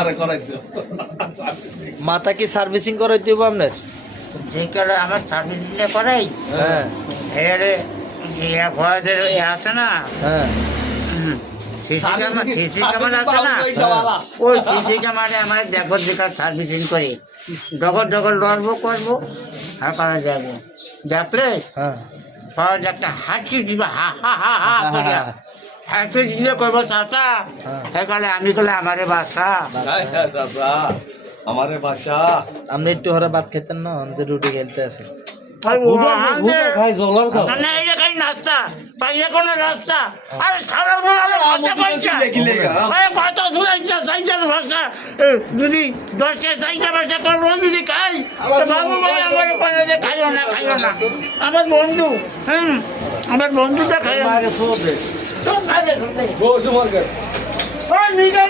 আরে করাইছো মাথা কি সার্ভিসিং করাই দিব আপনার? যে কালে আমার সার্ভিসিংটা করাই হ্যাঁ এবারে ভয়ের আছে না হ্যাঁ সিসি ক্যামেরা আছে না ওই সিসি ক্যামেরা আমার দেখো দেখার সার্ভিসিং করে ডগর ডগর লড়বো করবো আর করা যাবো দেখলে হ্যাঁ সহজ একটা হাঁচি দিবা হা হা হা হা করে হাঁচি দিলে করবো চাচা সেকালে আমি করলে আমারে বাসা আমারে বাসা আপনি একটু হরে ভাত খেতেন না, আমাদের রুটি খেলতে আছে। খাই জলার খাও না এই দেখাই নাস্তা পাইলে কোনো রাস্তা আরে সারা বলে কথা বলছে আরে কত দুইটা চাইটা ভাষা যদি 10 চাইটা ভাষা করবো যদি খাই তো বাবু বলে আমার পানে যে খাইও না আমার বন্ধু আমার বন্ধুটা খাইও মারে ফোদে তো খাইলে বসে মার ওই নিজে